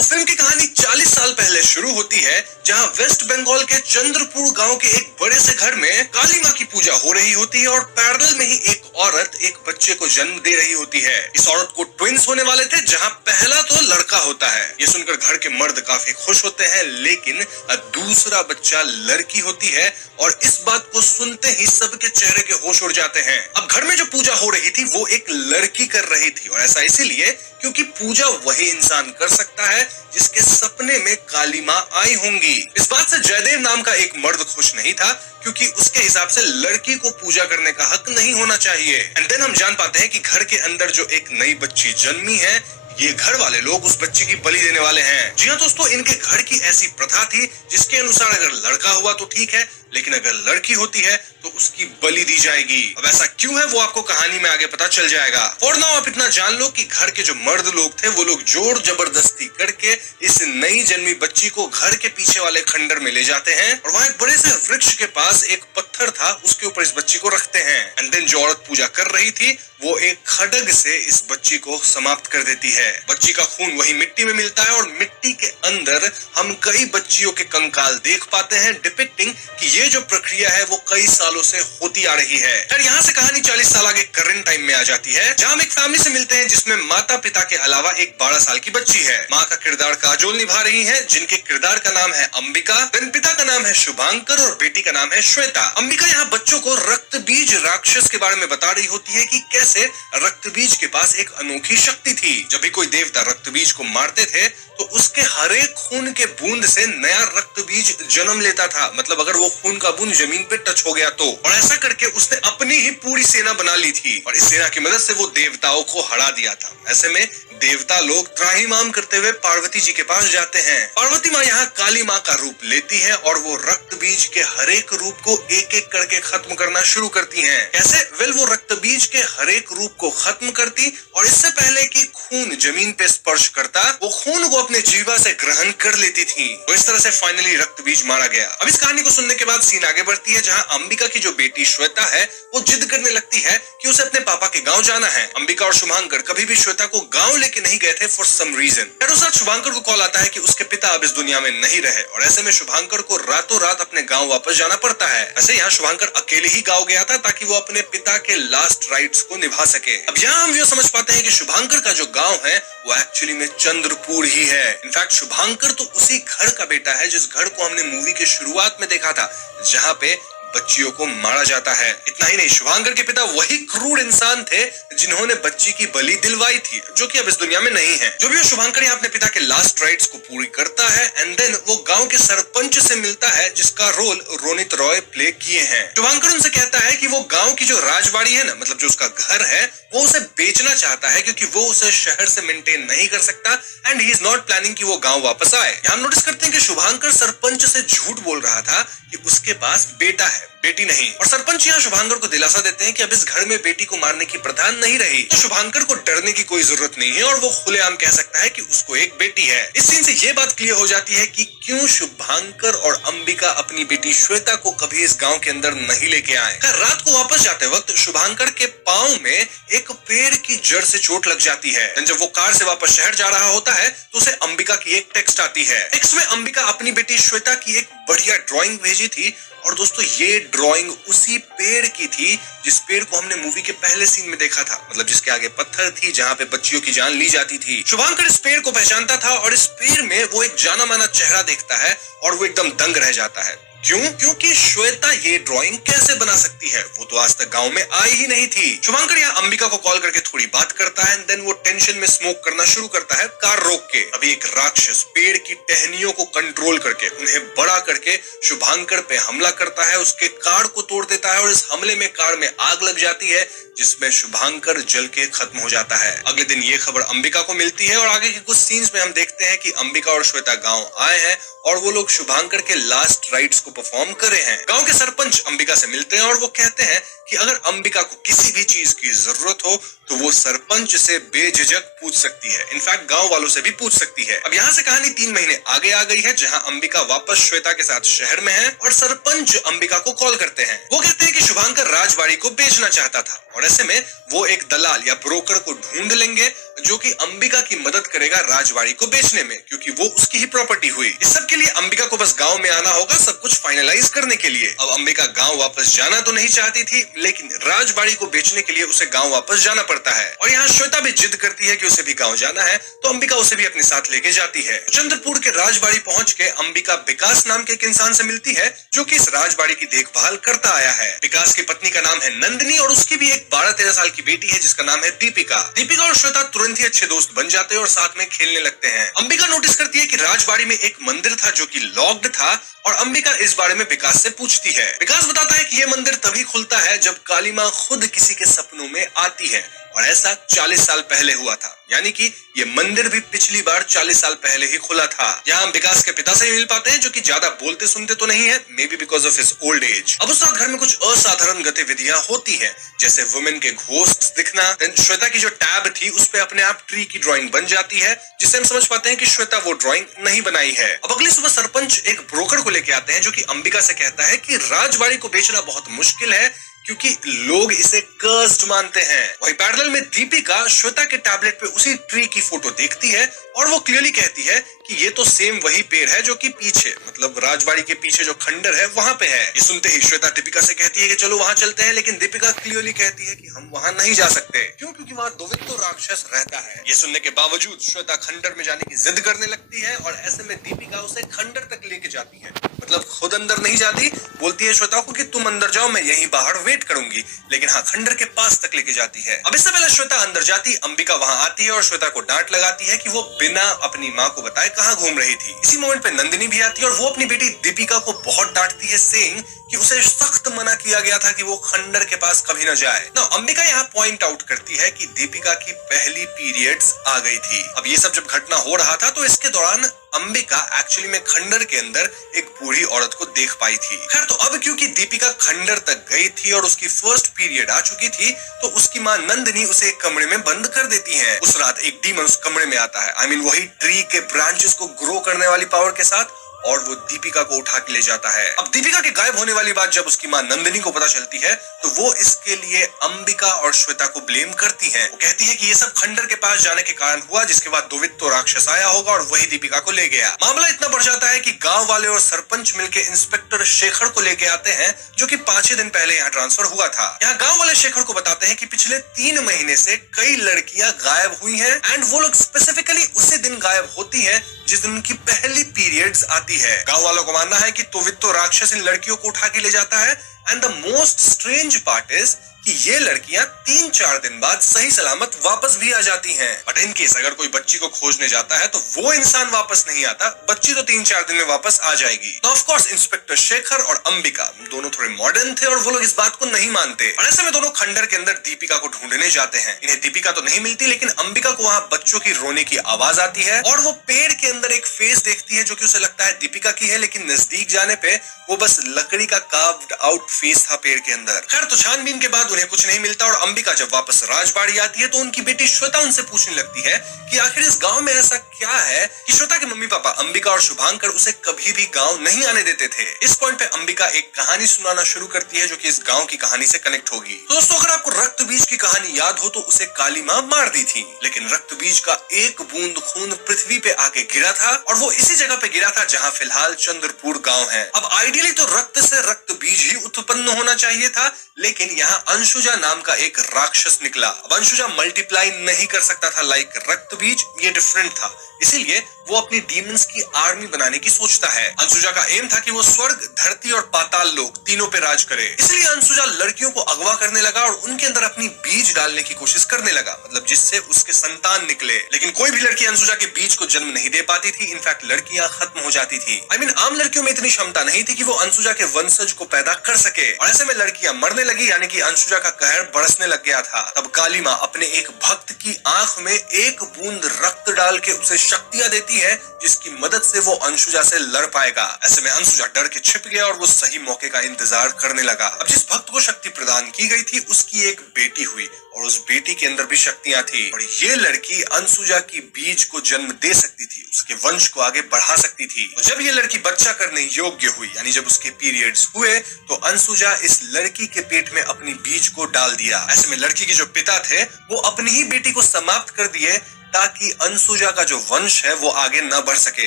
तो फिल्म की कहानी 40 साल पहले शुरू होती है, जहां वेस्ट बंगाल के चंद्रपुर गांव के एक बड़े से घर में काली मां की पूजा हो रही होती है और पैरेलल में ही एक औरत एक बच्चे को जन्म दे रही होती है। इस औरत को ट्विंस होने वाले थे, जहां पहला तो लड़का होता है। ये सुनकर घर के मर्द काफी खुश होते हैं, लेकिन दूसरा बच्चा लड़की होती है और इस बात को सुनते ही सबके चेहरे के होश उड़ जाते हैं। अब घर में जो पूजा हो रही थी वो एक लड़की कर रही थी, और ऐसा इसीलिए क्योंकि पूजा वही इंसान कर सकता है जिसके सपने में काली मां आई होंगी। इस बात से जयदेव नाम का एक मर्द खुश नहीं था, क्योंकि उसके हिसाब से लड़की को पूजा करने का हक नहीं होना चाहिए। एंड देन हम जान पाते हैं कि घर के अंदर जो एक नई बच्ची जन्मी है, ये घर वाले लोग उस बच्ची की बलि देने वाले हैं। जी हाँ दोस्तों, इनके घर की ऐसी प्रथा थी जिसके अनुसार अगर लड़का हुआ तो ठीक है, लेकिन अगर लड़की होती है तो उसकी बलि दी जाएगी। अब ऐसा क्यों है वो आपको कहानी में आगे पता चल जाएगा। और नाउ आप इतना जान लो कि घर के जो मर्द लोग थे वो लोग जोर जबरदस्ती करके इस नई जन्मी बच्ची को घर के पीछे वाले खंडर में ले जाते हैं और वहाँ एक बड़े से वृक्ष के पास एक पत्थर था, उसके ऊपर इस बच्ची को रखते हैं। एंड देन जो औरत पूजा कर रही थी वो एक खड्ग से इस बच्ची को समाप्त कर देती है। बच्ची का खून वही मिट्टी में मिलता है और मिट्टी के अंदर हम कई बच्चियों के कंकाल देख पाते हैं, डिपिक्टिंग कि ये जो प्रक्रिया है वो कई सालों से होती आ रही है। फिर यहाँ से कहानी 40 साल आगे करंट टाइम में आ जाती है, जहाँ हम एक फैमिली से मिलते हैं जिसमें माता पिता के अलावा एक 12 साल की बच्ची है। माँ का किरदार काजोल निभा रही है, जिनके किरदार का नाम है अंबिका। देन पिता का नाम है शुभांकर और बेटी का नाम है श्वेता। अंबिका यहाँ बच्चों को रक्त बीज राक्षस के बारे में बता रही होती है कि कैसे रक्त बीज के पास एक अनोखी शक्ति थी। जब भी कोई देवता रक्त बीज को मारते थे तो उसके हर एक खून के बूंद से नया रक्त बीज जन्म लेता था। मतलब अगर वो खून का बूंद जमीन पे टच हो गया तो, और ऐसा करके उसने अपनी ही पूरी सेना बना ली थी और इस सेना की मदद से वो देवताओं को हरा दिया था। ऐसे में देवता लोग त्राहिमाम करते हुए पार्वती जी के पास जाते हैं। पार्वती माँ यहाँ काली माँ का रूप लेती है और वो रक्त बीज के हर एक रूप को एक एक करके खत्म करना शुरू करती हैं। कैसे? वेल, वो रक्त बीज के हर एक रूप को खत्म करती और इससे पहले कि खून जमीन पे स्पर्श करता, वो खून को अपने जीवा से ग्रहण कर लेती थी। तो इस तरह से फाइनली रक्त बीज मारा गया। अब इस कहानी को सुनने के बाद सीन आगे बढ़ती है, जहाँ अंबिका की जो बेटी श्वेता है वो जिद करने लगती है कि उसे अपने पापा के गाँव जाना है। अंबिका और शुभांकर कभी भी श्वेता को गाँव लेके नहीं गए थे फॉर सम रीजन। दरअसल शुभांकर को कॉल आता है कि उसके पिता अब इस दुनिया में नहीं रहे और ऐसे में शुभांकर को रातों रात अपने गांव वापस जाना पड़ता है। ऐसे यहाँ शुभांकर अकेले ही गांव गया था ताकि वो अपने पिता के लास्ट राइट्स को निभा सके। अब यहाँ हम ये समझ पाते हैं कि शुभांकर का जो गांव है वो एक्चुअली में चंद्रपुर ही है। इनफैक्ट शुभांकर तो उसी घर का बेटा है जिस घर को हमने मूवी के शुरुआत में देखा था, जहाँ पे बच्चियों को मारा जाता है। इतना ही नहीं, शुभांकर के पिता वही क्रूर इंसान थे जिन्होंने बच्ची की बलि दिलवाई थी, जो कि अब इस दुनिया में नहीं है। जो भी शुभांकर यहाँ अपने पिता के लास्ट राइट्स को पूरी करता है एंड देन वो गांव के सरपंच से मिलता है जिसका रोल रोनित रॉय प्ले किए हैं। शुभांकर उनसे कहता है कि वो गांव की जो राजबाड़ी है ना, मतलब जो उसका घर है, वो उसे बेचना चाहता है क्योंकि वो उसे शहर से मेंटेन नहीं कर सकता and he is not planning कि वो गांव वापस आए। यहाँ नोटिस करते हैं कि शुभांकर सरपंच से झूठ बोल रहा था कि उसके पास बेटा है, बेटी नहीं। और सरपंच यहाँ शुभांकर को दिलासा देते हैं कि अब इस घर में बेटी को मारने की प्रथा नहीं रही, तो शुभांकर को डरने की कोई जरूरत नहीं है और वो खुलेआम कह सकता है कि उसको एक बेटी है। इस सीन से ये बात क्लियर हो जाती है कि क्यों शुभांकर और अंबिका अपनी बेटी श्वेता को कभी इस गांव के अंदर नहीं लेके आए। रात को वापस जाते वक्त शुभांकर के पांव में एक पेड़ की जड़ से चोट लग जाती है। जब वो कार से वापस शहर जा रहा होता है तो उसे अंबिका की एक टेक्स्ट आती है। टेक्स्ट में अंबिका अपनी बेटी श्वेता की एक बढ़िया ड्राइंग भेजी थी और दोस्तों ये ड्राइंग उसी पेड़ की थी जिस पेड़ को हमने मूवी के पहले सीन में देखा था, मतलब जिसके आगे पत्थर थी जहाँ पे बच्चियों की जान ली जाती थी। शुभांकर इस पेड़ को पहचानता था और इस पेड़ में वो एक जाना माना चेहरा देखता है और वो एकदम दंग रह जाता है। क्यों? क्योंकि श्वेता ये ड्राइंग कैसे बना सकती है, वो तो आज तक गांव में आई ही नहीं थी। शुभांकर यहाँ अंबिका को कॉल करके थोड़ी बात करता है एंड देन वो टेंशन में स्मोक करना शुरू करता है कार रोक के। अभी एक राक्षस पेड़ की टहनियों को कंट्रोल करके उन्हें बड़ा करके शुभांकर पे हमला करता है, उसके कार को तोड़ देता है और इस हमले में कार में आग लग जाती है जिसमें शुभांकर जल के खत्म हो जाता है। अगले दिन ये खबर अंबिका को मिलती है और आगे के कुछ सीन्स में हम देखते हैं कि अंबिका और श्वेता गांव आए हैं और वो लोग शुभांकर के लास्ट राइट्स को परफॉर्म करे हैं। गांव के सरपंच अंबिका से मिलते हैं और वो कहते हैं कि अगर अंबिका को किसी भी चीज की जरूरत हो तो वो सरपंच से बेझिझक पूछ सकती है। इनफैक्ट गांव वालों से भी पूछ सकती है। अब यहाँ से कहानी 3 महीने आगे आ गई है, जहाँ अंबिका वापस श्वेता के साथ शहर में है और सरपंच अंबिका को कॉल करते हैं। वो कहते हैं कि शुभांकर राजबाड़ी को बेचना चाहता था और ऐसे में वो एक दलाल या ब्रोकर को ढूंढ लेंगे जो कि अंबिका की मदद करेगा राजबाड़ी को बेचने में, क्योंकि वो उसकी ही प्रॉपर्टी हुई। इस सब के लिए अंबिका को बस गांव में आना होगा सब कुछ फाइनलाइज करने के लिए। अब अंबिका गांव वापस जाना तो नहीं चाहती थी, लेकिन राजबाड़ी को बेचने के लिए उसे गांव वापस जाना पड़ता है। और यहाँ श्वेता भी जिद करती है कि उसे भी गांव जाना है, तो अंबिका उसे भी अपने साथ लेके जाती है। चंद्रपुर के राजबाड़ी पहुंच के अंबिका विकास नाम के एक इंसान से मिलती है जो कि इस राजबाड़ी की देखभाल करता आया है। विकास की पत्नी का नाम है नंदिनी और उसकी भी एक 12-13 साल की बेटी है जिसका नाम है दीपिका। दीपिका और श्वेता तुरंत ही अच्छे दोस्त बन जाते हैं और साथ में खेलने लगते हैं। अंबिका नोटिस करती है कि राजबाड़ी में एक मंदिर था जो कि लॉक्ड था और अंबिका इस बारे में विकास से पूछती है। विकास बताता है कि ये मंदिर तभी खुलता है जब काली माँ खुद किसी के सपनों में आती है और ऐसा 40 साल पहले हुआ था, यानी कि ये मंदिर भी पिछली बार 40 साल पहले ही खुला था। यहाँ हम विकास के पिता से ही मिल पाते हैं जो कि ज्यादा बोलते सुनते तो नहीं है, may be because of his old age. अब उस रात घर में कुछ असाधारण गतिविधियां होती हैं, जैसे वुमेन के घोस्ट दिखना। श्वेता की जो टैब थी उस पे अपने आप ट्री की ड्राइंग बन जाती है, जिससे हम समझ पाते हैं कि श्वेता वो ड्राइंग नहीं बनाई है। अब अगली सुबह सरपंच एक ब्रोकर को लेके आते हैं जो कि अंबिका से कहता है कि राजबाड़ी को बेचना बहुत मुश्किल है क्योंकि लोग इसे कर्स्ड मानते हैं। वहीं पैरेलल में दीपिका श्वेता के टैबलेट पे उसी ट्री की फोटो देखती है और वो क्लियरली कहती है कि ये तो सेम वही पेड़ है जो कि पीछे, मतलब राजबाड़ी के पीछे जो खंडर है वहां पे है। ये सुनते ही श्वेता दीपिका से कहती है कि चलो वहां चलते हैं, लेकिन दीपिका क्लियरली कहती है कि हम वहां नहीं जा सकते। क्यों? क्योंकि वहां दुवित्तो राक्षस रहता है। ये सुनने के बावजूद श्वेता खंडर में जाने की जिद करने लगती है और ऐसे में दीपिका उसे खंडर तक लेके जाती है, मतलब खुद अंदर नहीं जाती, बोलती है श्वेता को कि तुम अंदर जाओ, मैं यहीं बाहर वेट करूंगी, लेकिन हाँ खंडर के पास तक लेके जाती है। अब इससे पहले श्वेता अंदर जाती, अंबिका वहां आती है और श्वेता को डांट लगाती है कि वो बिना अपनी माँ को बताए कहाँ घूम रही थी। इसी मोमेंट पे नंदिनी भी आती है और वो अपनी बेटी दीपिका को बहुत डांटती है, सेइंग कि उसे सख्त मना किया गया था कि वो खंडर के पास कभी न जाए। ना अंबिका यहाँ पॉइंट आउट करती है कि दीपिका की पहली पीरियड्स आ गई थी। अब ये सब जब घटना हो रहा था तो इसके दौरान अंबिका एक्चुअली में खंडर के अंदर एक बूढ़ी औरत को देख पाई थी। खैर, तो अब क्योंकि दीपिका खंडर तक गई थी और उसकी फर्स्ट पीरियड आ चुकी थी, तो उसकी माँ नंदिनी उसे एक कमरे में बंद कर देती है। उस रात एक डीमन उस कमरे में आता है, वही ट्री के ब्रांचेस को ग्रो करने वाली पावर के साथ, और वो दीपिका को उठा के ले जाता है। अब दीपिका के गायब होने वाली बात जब उसकी माँ नंदिनी को पता चलती है तो वो इसके लिए अंबिका और श्वेता को ब्लेम करती है। वो कहती है कि ये सब खंडर के पास जाने के कारण हुआ, जिसके बाद दुवित्तो राक्षस आया होगा और वही दीपिका को ले गया। मामला इतना बढ़ जाता है कि गांव वाले और सरपंच मिलकर इंस्पेक्टर शेखर को लेके आते हैं जो कि 5 दिन पहले यहाँ ट्रांसफर हुआ था। यहाँ गाँव वाले शेखर को बताते हैं कि पिछले 3 महीने से कई लड़कियां गायब हुई है एंड वो लोग स्पेसिफिकली उसी दिन गायब होती है जिस दिन उनकी पहली पीरियड्स आती है। गांव वालों को मानना है कि दुवित्तो राक्षस इन लड़कियों को उठा के ले जाता है and the most strange part is कि ये लड़कियां 3-4 दिन बाद सही सलामत वापस भी आ जाती हैं। बट इन केस अगर कोई बच्ची को खोजने जाता है तो वो इंसान वापस नहीं आता, बच्ची तो 3-4 दिन में वापस आ जाएगी। ऑफ कोर्स इंस्पेक्टर शेखर और अंबिका दोनों थोड़े मॉडर्न थे और वो लोग इस बात को नहीं मानते और ऐसे में दोनों खंडर के अंदर दीपिका को ढूंढने जाते हैं। इन्हें दीपिका तो नहीं मिलती, लेकिन अंबिका को वहाँ बच्चों की रोने की आवाज आती है और वो पेड़ के अंदर एक फेस देखती है जो कि उसे लगता है दीपिका की है, लेकिन नजदीक जाने पे वो बस लकड़ी का कार्व्ड आउट फेस था पेड़ के अंदर। खैर, तो छानबीन के बाद उन्हें कुछ नहीं मिलता और अंबिका जब वापस राजबाड़ी आती है तो उनकी बेटी श्वेता उनसे पूछने लगती है कि आखिर इस गांव में ऐसा क्या है कि श्वेता के मम्मी पापा अंबिका और शुभांकर उसे कभी भी गांव नहीं आने देते थे। इस पॉइंट पे अंबिका एक कहानी सुनाना शुरू करती है जो कि इस गांव की कहानी से कनेक्ट होगी। तो दोस्तों, अगर आपको रक्त बीज की कहानी याद हो तो उसे काली माँ मार दी थी, लेकिन रक्त बीज का एक बूंद खून पृथ्वी पे आके गिरा था और वो इसी जगह पे गिरा था जहाँ फिलहाल चंद्रपुर गाँव है। अब आइडियली तो रक्त से रक्त बीज ही उत्पन्न होना चाहिए था, लेकिन यहाँ अंशुजा नाम का एक राक्षस निकला। अब अंशुजा मल्टीप्लाई नहीं कर सकता था लाइक रक्त बीज, ये डिफरेंट था, इसीलिए वो अपनी डीमंस की आर्मी बनाने की सोचता है। अंशुजा का एम था कि वो स्वर्ग, धरती और पाताल लोक तीनों पे राज करे। इसलिए अंशुजा लड़कियों को अगवा करने लगा और उनके अंदर अपनी बीज डालने की कोशिश करने लगा, मतलब जिससे उसके संतान निकले। लेकिन कोई भी लड़की अंशुजा के बीज को जन्म नहीं दे पाती थी, इनफैक्ट लड़कियां खत्म हो जाती थी। आम लड़कियों में इतनी क्षमता नहीं थी कि वो अंशुजा के वंशज को पैदा कर सके और ऐसे में लड़कियां मरने लगी, यानी कि अंशुजा अंशुजा का कहर बरसने लग गया था। तब काली माँ अपने एक भक्त की आंख में एक बूंद रक्त डाल के उसे शक्तियां देती है, जिसकी मदद से वो अंशुजा से लड़ पाएगा। ऐसे में अंशुजा डर के छिप गया और वो सही मौके का इंतजार करने लगा। अब जिस भक्त को शक्ति प्रदान की गई थी उसकी एक बेटी हुई और उस बेटी के अंदर भी शक्तियां थी और ये लड़की अंशुजा की बीज को जन्म दे सकती थी, उसके वंश को आगे बढ़ा सकती थी। तो जब ये लड़की बच्चा करने योग्य हुई, यानी जब उसके पीरियड्स हुए, तो अंशुजा इस लड़की के पेट में अपनी बीज को डाल दिया। ऐसे में लड़की के जो पिता थे वो अपनी ही बेटी को समाप्त कर दिए ताकि अंशुजा का जो वंश है वो आगे न बढ़ सके।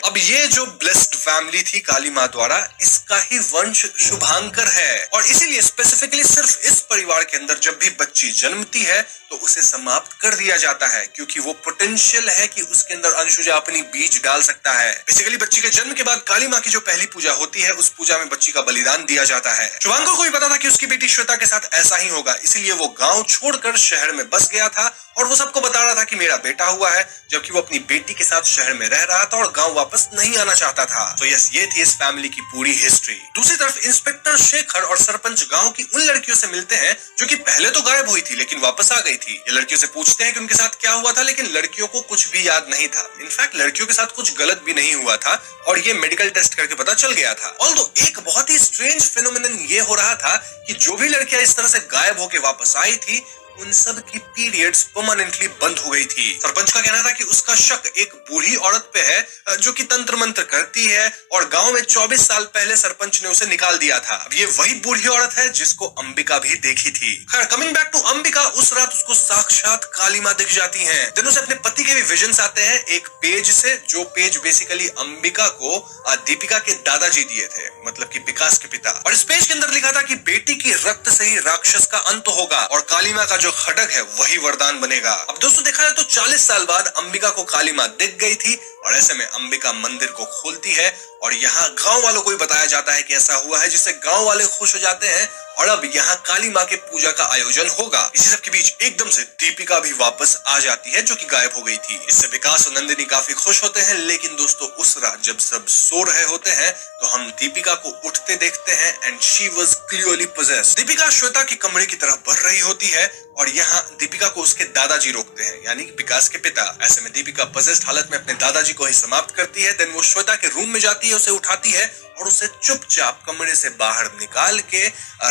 अब ये जो ब्लेस्ड फैमिली थी काली माँ द्वारा, इसका ही वंश शुभांकर है और इसीलिए स्पेसिफिकली सिर्फ इस परिवार के अंदर जब भी बच्ची जन्मती है तो उसे समाप्त कर दिया जाता है, क्योंकि वो पोटेंशियल है कि उसके अंदर अंशुजा अपनी बीज डाल सकता है। बेसिकली बच्ची के जन्म के बाद काली माँ की जो पहली पूजा होती है, उस पूजा में बच्ची का बलिदान दिया जाता है। शुभांकर को भी पता था कि उसकी बेटी श्वेता के साथ ऐसा ही होगा, इसीलिए वो गाँव छोड़कर शहर में बस गया था और वो सबको बता रहा था कि मेरा बेटा हुआ है, जबकि वो अपनी बेटी के साथ शहर में रह रहा था और गांव वापस नहीं आना चाहता था। तो यस, ये थी इस फैमिली की पूरी हिस्ट्री। दूसरी तरफ इंस्पेक्टर शेखर और सरपंच गांव की उन लड़कियों से मिलते हैं जो कि पहले तो गायब हुई थी लेकिन वापस आ गई थी। ये लड़कियों से पूछते हैं कि उनके साथ क्या हुआ था, लेकिन लड़कियों को कुछ भी याद नहीं था। इनफैक्ट लड़कियों के साथ कुछ गलत भी नहीं हुआ था और ये मेडिकल टेस्ट करके पता चल गया था। ऑल्दो एक बहुत ही स्ट्रेंज फिनोमिनन ये हो रहा था कि जो भी लड़कियां इस तरह से गायब होके वापस आई थी, उन सब की पीरियड्स परमानेंटली बंद हो गई थी। सरपंच का कहना था कि उसका शक एक बूढ़ी औरत पे है जो कि तंत्र मंत्र करती है और गांव में 24 साल पहले सरपंच ने उसे निकाल दिया था। अब ये वही बूढ़ी औरत है जिसको अंबिका भी देखी थी। खैर, कमिंग बैक टू अंबिका, उस रात उसको साक्षात काली माँ दिख जाती हैं। दिन उसे अपने पति के भी विजन्स आते हैं एक पेज से, जो पेज बेसिकली अंबिका को दीपिका के दादाजी दिए थे, मतलब कि विकास के पिता। और इस पेज के अंदर लिखा था कि बेटी की रक्त से ही राक्षस का अंत होगा और काली माँ का जो खड्ग है वही वरदान बनेगा। अब दोस्तों देखा जाए तो 40 साल बाद अंबिका को काली माँ दिख गई थी और ऐसे में अंबिका मंदिर को खोलती है और यहाँ गांव वालों को भी बताया जाता है कि ऐसा हुआ है, जिससे गांव वाले खुश हो जाते हैं और अब यहाँ काली माँ के पूजा का आयोजन होगा। इसी सब के बीच एकदम से दीपिका भी वापस आ जाती है जो कि गायब हो गई थी। इससे विकास और नंदिनी काफी खुश होते हैं, लेकिन दोस्तों उस रात जब सब सो रहे होते हैं तो हम दीपिका को उठते देखते हैं and she was clearly possessed. Deepika Shweta के कमरे की तरफ बढ़ रही होती है और यहाँ दीपिका को उसके दादाजी रोकते हैं, यानी विकास के पिता। ऐसे में दीपिका पोजेस्ड हालत में अपने दादाजी को ही समाप्त करती है। देन वो श्वेता के रूम में जाती है, उसे उठाती है और उसे चुपचाप कमरे से बाहर निकाल के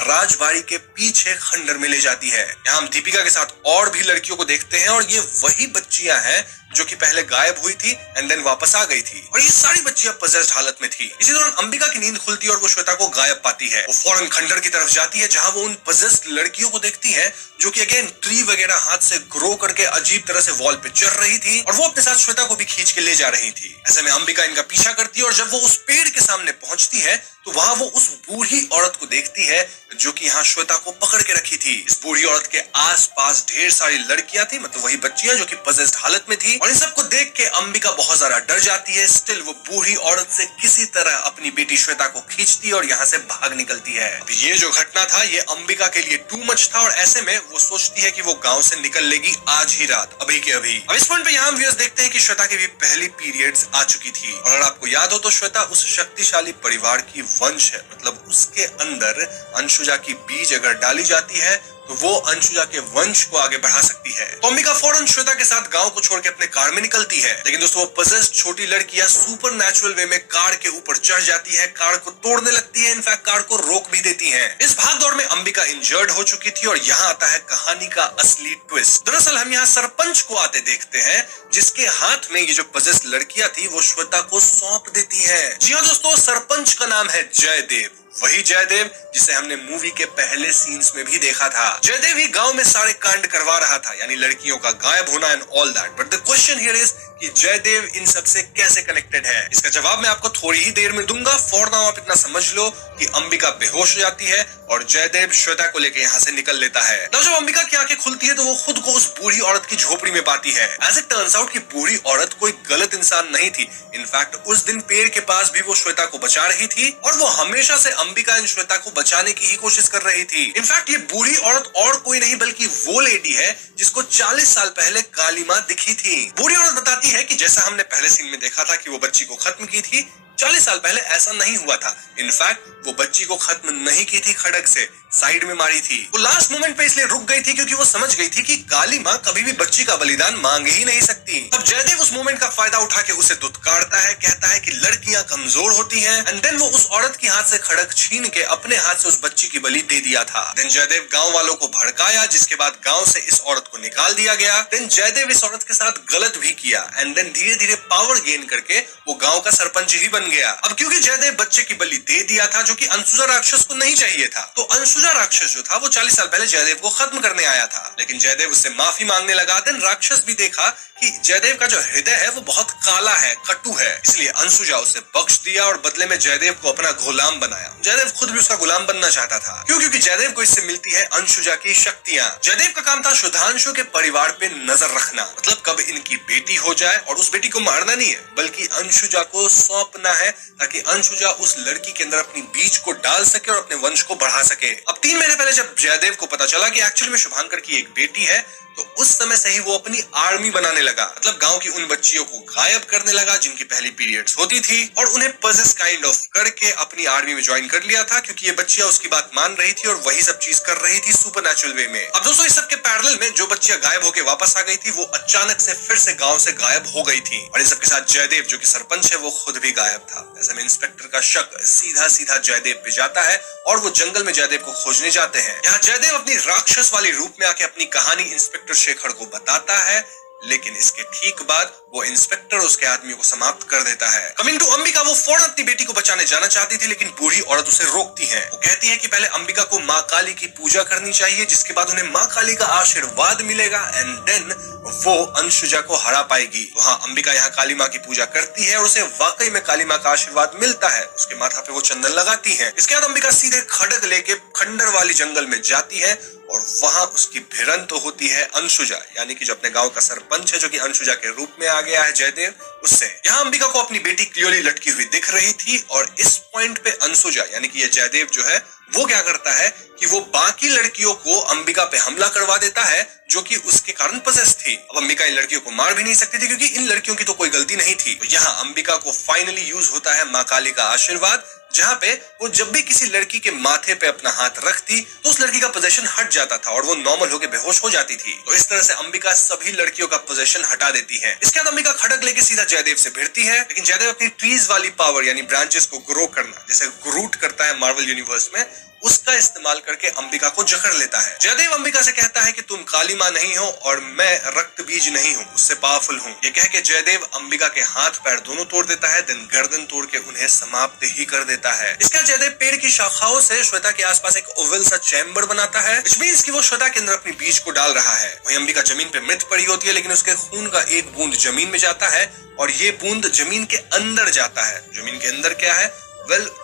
राजबाड़ी के पीछे खंडर में ले जाती है। यहाँ हम दीपिका के साथ और भी लड़कियों को देखते हैं और ये वही बच्चियां हैं जो कि पहले गायब हुई थी एंड देन वापस आ गई थी और ये सारी बच्चियां पोजेस्ड हालत में थी। इसी दौरान अंबिका की नींद खुलती है और वो श्वेता को गायब पाती है। वो फौरन खंडर की तरफ जाती है जहां वो उन पोजेस्ड लड़कियों को देखती है जो कि अगेन ट्री वगैरह हाथ से ग्रो करके अजीब तरह से वॉल पे चढ़ रही थी और वो अपने साथ श्वेता को भी खींच के ले जा रही थी। ऐसे में अंबिका इनका पीछा करती है और जब वो उस पेड़ के सामने पहुंचती है तो वहां वो उस बूढ़ी औरत को देखती है जो कि यहाँ श्वेता को पकड़ के रखी थी। इस बूढ़ी औरत के आसपास ढेर सारी लड़कियां थी, मतलब वही बच्चियां जो कि पोजेस्ड हालत में थी और इन सबको देख के अंबिका बहुत ज्यादा डर जाती है। स्टिल वो बूढ़ी औरत से किसी तरह अपनी बेटी श्वेता को खींचती है और यहाँ से भाग निकलती है। अब ये जो घटना था ये अंबिका के लिए टू मच था और ऐसे में वो सोचती है कि वो गाँव से निकल लेगी आज ही रात, अभी के अभी। अब इस पॉइंट पे यहाँ हम व्यूअर्स देखते हैं कि श्वेता की भी पहली पीरियड्स आ चुकी थी और अगर आपको याद हो तो श्वेता उस शक्तिशाली परिवार की वंश है, मतलब उसके अंदर अंशुजा की बीज अगर डाली जाती है तो वो अंशुजा के वंश को आगे बढ़ा सकती है। तो अंबिका फौरन श्वेता के साथ गांव को छोड़ के अपने कार में निकलती है, लेकिन दोस्तों वो पोजेस्ड छोटी लड़कियां सुपर नेचुरल वे में कार के ऊपर चढ़ जाती है, कार को तोड़ने लगती है, इनफैक्ट कार को रोक भी देती हैं। इस भागदौड़ में अंबिका इंजर्ड हो चुकी थी और यहाँ आता है कहानी का असली ट्विस्ट। दरअसल हम यहाँ सरपंच को आते देखते हैं जिसके हाथ में ये जो पोजेस्ड लड़कियां थी वो श्वेता को सौंप देती है। जी हाँ दोस्तों, सरपंच का नाम है जयदेव, वही जयदेव जिसे हमने मूवी के पहले सीन्स में भी देखा था। जयदेव ही गांव में सारे कांड करवा रहा था, यानी लड़कियों का गायब होना and all that. But the question here is कि जयदेव इन सब से कैसे कनेक्टेड है। इसका जवाब मैं आपको थोड़ी ही देर में दूंगा। फॉर नाउ आप इतना समझ लो कि अंबिका बेहोश हो जाती है और जयदेव श्वेता को लेकर यहाँ से निकल लेता है। तब जब अंबिका की आंखें खुलती है तो वो खुद को उस बूढ़ी औरत की झोपड़ी में पाती है। एज इट टर्न्स आउट कि बूढ़ी औरत कोई गलत इंसान नहीं थी। इनफैक्ट उस दिन पेड़ के पास भी वो श्वेता को बचा रही थी और वो हमेशा से अंबिका एंड श्वेता को बचाने की ही कोशिश कर रही थी। इनफैक्ट ये बूढ़ी औरत और कोई नहीं बल्कि वो लेडी है जिसको 40 साल पहले काली माँ दिखी थी। बूढ़ी औरत बताती है कि जैसा हमने पहले सीन में देखा था कि वो बच्ची को खत्म की थी, 40 साल पहले ऐसा नहीं हुआ था। इनफैक्ट वो बच्ची को खत्म नहीं की थी खड्ग से, साइड में मारी थी। वो लास्ट मोमेंट पे इसलिए रुक गई थी क्योंकि वो समझ गई थी कि काली माँ कभी भी बच्ची का बलिदान मांग ही नहीं सकती। अब जयदेव उस मोमेंट का फायदा उठा के उसे दुत्कारता है, कहता है कि लड़कियां कमजोर होती हैं, एंड देन वो उस औरत के हाथ से खड़क छीन के अपने हाथ से उस बच्ची की बलि दे दिया था। देन जयदेव गांव वालों को भड़काया, जिसके बाद गांव से इस औरत को निकाल दिया गया। देन जयदेव इस औरत के साथ गलत भी किया, एंड देन धीरे धीरे पावर गेन करके वो गांव का सरपंच ही बन गया। अब क्योंकि जयदेव बच्चे की बलि दे दिया था, जो कि अंशुजा राक्षस को नहीं चाहिए था, तो अंशुजा राक्षस जो था वो 40 साल पहले जयदेव को खत्म करने आया था। लेकिन जयदेव उससे माफी मांगने लगा। देन राक्षस भी देखा कि जयदेव का जो हृदय है वो बहुत काला है, कटु है, इसलिए अंशुजा उसे बख्श दिया और बदले में जयदेव को अपना गुलाम बनाया। जयदेव खुद भी उसका गुलाम बनना चाहता था, क्योंकि जयदेव को इससे मिलती है अंशुजा की शक्तियां। जयदेव का काम था सुधांशु के परिवार पे नजर रखना, मतलब कब इनकी बेटी हो जाए, और उस बेटी को मारना नहीं है बल्कि अंशुजा को सौंपना है, ताकि अंशुजा उस लड़की के अंदर अपनी बीज को डाल सके और अपने वंश को बढ़ा सके। अब 3 महीने पहले जब जयदेव को पता चला कि एक्चुअली में शुभांकर की एक बेटी है, तो उस समय से ही वो अपनी आर्मी बनाने लगा, मतलब गांव की उन बच्चियों को गायब करने लगा जिनकी पहली पीरियड्स होती थी, और उन्हें पजेस काइंड ऑफ करके अपनी आर्मी में ज्वाइन कर लिया था, क्योंकि ये बच्चियां उसकी बात मान रही थी और वही सब चीज कर रही थी सुपरनैचुरल वे में। अब दोस्तों, इस सब के पैरेलल में जो बच्चियां गायब होकर वापस आ गई थी, वो अचानक से फिर से गाँव से गायब हो गई थी, और इन सबके साथ जयदेव जो की सरपंच है वो खुद भी गायब था। ऐसे में इंस्पेक्टर का शक सीधा सीधा जयदेव पे जाता है और वो जंगल में जयदेव को खोजने जाते हैं। यहाँ जयदेव अपनी राक्षस वाली रूप में आके अपनी कहानी इंस्पेक्टर शेखर को बताता है, लेकिन इसके ठीक बाद वो इंस्पेक्टर उसके आदमियों को समाप्त कर देता है। कमिंग टू अंबिका, वो फौरन अपनी बेटी को बचाने जाना चाहती थी, लेकिन बूढ़ी औरत उसे रोकती है। वो कहती है कि पहले अंबिका को माँ काली की पूजा करनी चाहिए, जिसके बाद उन्हें माँ काली का आशीर्वाद मिलेगा, एंड देन वो अंशुजा को हरा पाएगी। तो हाँ, अंबिका यहाँ काली माँ की पूजा करती है और उसे वाकई में काली माँ का आशीर्वाद मिलता है। उसके माथा पे वो चंदन लगाती है। इसके बाद अंबिका सीधे खड़ग लेके खंडर वाली जंगल में जाती है, और वहां उसकी भिड़ंत तो होती है अंशुजा, यानी कि जो अपने गांव का सरपंच है, जो कि अंशुजा के रूप में आ गया है जयदेव, उससे। यहाँ अंबिका को अपनी बेटी क्लियरली लटकी हुई दिख रही थी, और इस पॉइंट पे अंशुजा यानी कि ये जयदेव जो है वो क्या करता है कि वो बाकी लड़कियों को अंबिका पे हमला करवा देता है, जो कि उसके कारण पजेस थी। अब अंबिका इन लड़कियों को मार भी नहीं सकती थी, क्योंकि इन लड़कियों की तो कोई गलती नहीं थी। तो यहाँ अंबिका को फाइनली यूज होता है माँ काली का आशीर्वाद, जहाँ पे वो जब भी किसी लड़की के माथे पे अपना हाथ रखती तो उस लड़की का पोजेशन हट जाता था और वो नॉर्मल होकर बेहोश हो जाती थी। तो इस तरह से अंबिका सभी लड़कियों का पोजेशन हटा देती है। इसके बाद अंबिका खड़ग लेके सीधा जयदेव से भिड़ती है, लेकिन जयदेव अपनी ट्रीज वाली पावर यानी ब्रांचेस को ग्रो करना, जैसे ग्रूट करता है मार्वल यूनिवर्स में, उसका इस्तेमाल करके अंबिका को जकड़ लेता है। जयदेव अंबिका से कहता है कि तुम काली माँ नहीं हो और मैं रक्त बीज नहीं हूँ, उससे पावरफुल हूँ। ये कह के जयदेव अंबिका के हाथ पैर दोनों तोड़ देता है, देन गर्दन तोड़ के उन्हें समाप्त ही कर देता है। इसका जयदेव पेड़ की शाखाओं से श्वेता के आसपास एक ओवल सा चैम्बर बनाता है, which means कि वो श्वेता के अंदर अपनी बीज को डाल रहा है। वहीं अंबिका जमीन पे मृत पड़ी होती है, लेकिन उसके खून का एक बूंद जमीन में जाता है, और ये बूंद जमीन के अंदर जाता है। जमीन के अंदर क्या है?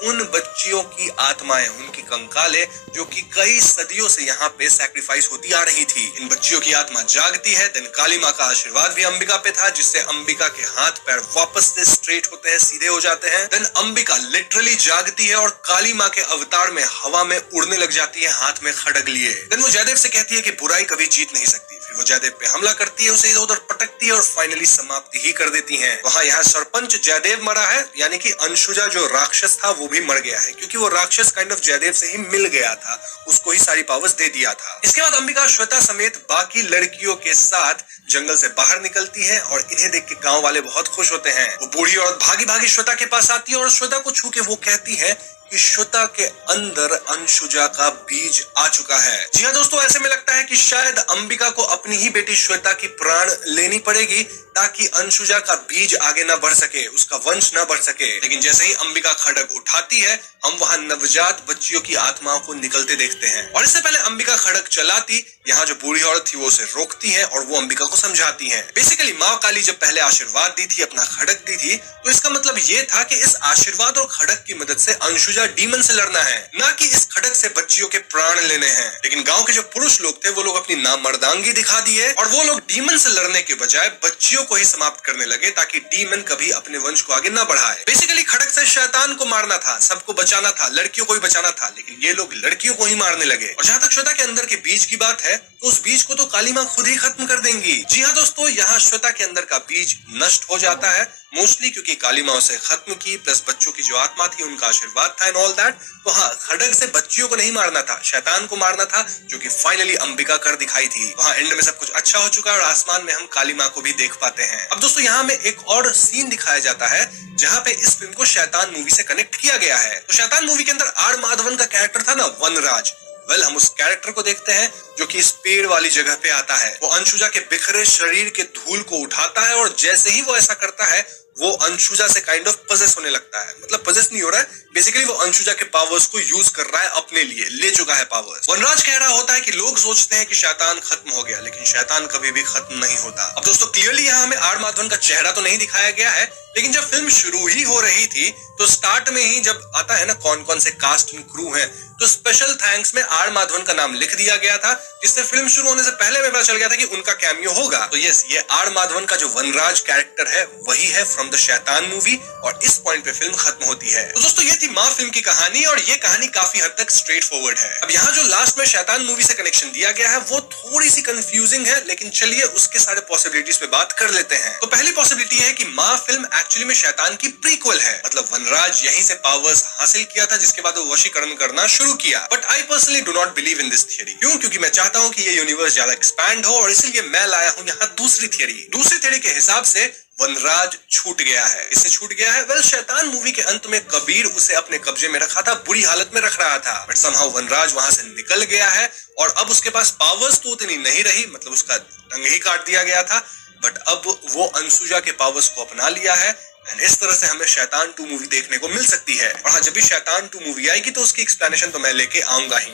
उन बच्चियों की आत्माएं, उनकी कंकाले, जो कि कई सदियों से यहाँ पे सैक्रिफाइस होती आ रही थी। इन बच्चियों की आत्मा जागती है। देन काली माँ का आशीर्वाद भी अंबिका पे था, जिससे अंबिका के हाथ पैर वापस से स्ट्रेट होते हैं, सीधे हो जाते हैं। देन अंबिका लिटरली जागती है और काली माँ के अवतार में हवा में उड़ने लग जाती है, हाथ में खड़ग लिए। देन वो जयदेव से कहती है कि बुराई कभी जीत नहीं सकती। फिर वो जयदेव पे हमला करती है, उसे इधर उधर पटकती है और फाइनली समाप्ति ही कर देती है। वहाँ यहाँ सरपंच जयदेव मरा है, यानी कि अंशुजा जो राक्षस था वो भी मर गया है, क्योंकि वो राक्षस काइंड ऑफ जयदेव से ही मिल गया था, उसको ही सारी पावर्स दे दिया था। इसके बाद अंबिका श्वेता समेत बाकी लड़कियों के साथ जंगल से बाहर निकलती है, और इन्हें देख के गांव वाले बहुत खुश होते हैं। वो बूढ़ी औरत भागी भागी श्वेता के पास आती है और श्वेता को छू के वो कहती है कि श्वेता के अंदर अंशुजा का बीज आ चुका है। जी हाँ दोस्तों, ऐसे में लगता है कि शायद अंबिका को अपनी ही बेटी श्वेता की प्राण लेनी पड़ेगी, ताकि अंशुजा का बीज आगे ना बढ़ सके, उसका वंश ना बढ़ सके। लेकिन जैसे ही अंबिका खड़ग उठाती है, हम वहाँ नवजात बच्चियों की आत्माओं को निकलते देखते हैं। और इससे पहले अंबिका खड़ग चलाती, यहाँ जो बूढ़ी औरत थी वो उसे रोकती है और वो अंबिका को समझाती है। बेसिकली माँ काली जब पहले आशीर्वाद दी थी, अपना खड़ग दी थी, तो इसका मतलब ये था कि इस आशीर्वाद और खड़ग की मदद से अंशुजा डीमन से लड़ना है, ना कि इस खड़ग से बच्चियों के प्राण लेने हैं। लेकिन गांव के जो पुरुष लोग थे वो लोग अपनी नामर्दांगी दिखा दिए, और वो लोग डीमन से लड़ने के बजाय बच्चियों को ही समाप्त करने लगे, ताकि डीमन कभी अपने वंश को आगे ना बढ़ाए। बेसिकली खड़ग से शैतान को मारना था, सबको बचाना था, लड़कियों को ही बचाना था, लेकिन ये लोग लड़कियों को ही मारने लगे। और जहाँ तक श्वेता के अंदर के बीज की बात है, तो उस बीज को तो काली माँ खुद ही खत्म कर देंगी। जी हाँ दोस्तों, यहाँ श्वेता के अंदर का बीज नष्ट हो जाता है, मोस्टली क्योंकि काली माँ उसे खत्म की, प्लस बच्चों की जो आत्मा थी उनका आशीर्वाद था एंड ऑल दैट। तो हाँ, खड्ग से बच्चियों को नहीं मारना था, शैतान को मारना था, जो कि फाइनली अंबिका कर दिखाई थी। तो हाँ, एंड में सब कुछ अच्छा हो चुका है और आसमान में हम काली माँ को भी देख पाते हैं। अब दोस्तों यहाँ में एक और सीन दिखाया जाता है जहाँ पे इस फिल्म को शैतान मूवी से कनेक्ट किया गया है। तो शैतान मूवी के अंदर आर माधवन का कैरेक्टर था ना, वनराज। हम उस कैरेक्टर को देखते हैं जो कि इस पेड़ वाली जगह पे आता है। वो अंशुजा के बिखरे शरीर के धूल को उठाता है और जैसे ही वो ऐसा करता है वो अंशुजा से काइंड ऑफ पजेस होने लगता है। मतलब पजेस नहीं हो रहा है, बेसिकली वो अंशुजा के पावर्स को यूज कर रहा है अपने लिए, ले चुका है पावर्स। वनराज कह रहा होता है कि लोग सोचते हैं कि शैतान खत्म हो गया, लेकिन शैतान कभी भी खत्म नहीं होता। अब दोस्तों क्लियरली यहाँ हमें आर माधवन का चेहरा तो नहीं दिखाया गया है, लेकिन जब फिल्म शुरू ही हो रही थी तो स्टार्ट में ही जब आता है ना कौन कौन से कास्ट एंड क्रू हैं, तो स्पेशल थैंक्स में आर माधवन का नाम लिख दिया गया था, जिससे फिल्म शुरू होने से पहले में पता चल गया था कि उनका कैमियो होगा। तो यस, ये आर माधवन का जो वनराज कैरेक्टर है वही है फ्रॉम द शैतान मूवी, और इस पॉइंट पे फिल्म खत्म होती है। तो दोस्तों ये थी माँ फिल्म की कहानी, और ये कहानी काफी हद तक स्ट्रेट फॉरवर्ड है। अब यहाँ जो लास्ट में शैतान मूवी से कनेक्शन दिया गया है वो थोड़ी सी कंफ्यूजिंग है, लेकिन चलिए उसके सारे पॉसिबिलिटीज पे बात कर लेते हैं। तो पहली पॉसिबिलिटी है कि माँ फिल्म एक्चुअली में शैतान की प्रीक्वल है, मतलब वनराज यहीं से पावर्स हासिल किया था जिसके बाद वो वशीकरण करना शुरू किया। But I personally do not believe in this theory. क्यों? क्योंकि मैं चाहता हूँ कि ये यूनिवर्स ज्यादा एक्सपैंड हो, और इसलिए मैं लाया हूँ यहाँ दूसरी थियरी। दूसरी थियरी के हिसाब से वनराज छूट गया है। इससे छूट गया है शैतान मूवी के अंत में कबीर उसे अपने कब्जे में रखा था, बुरी हालत में रख रहा था, बट समहाउ वनराज वहां से निकल गया है और अब उसके पास पावर्स तो उतनी नहीं रही, मतलब उसका टंग ही काट दिया गया था, बट अब वो अंशुजा के पावर्स को अपना लिया है। एंड इस तरह से हमें शैतान 2 मूवी देखने को मिल सकती है। और हाँ, जब भी शैतान 2 मूवी आएगी तो उसकी एक्सप्लेनेशन तो मैं लेके आऊंगा ही।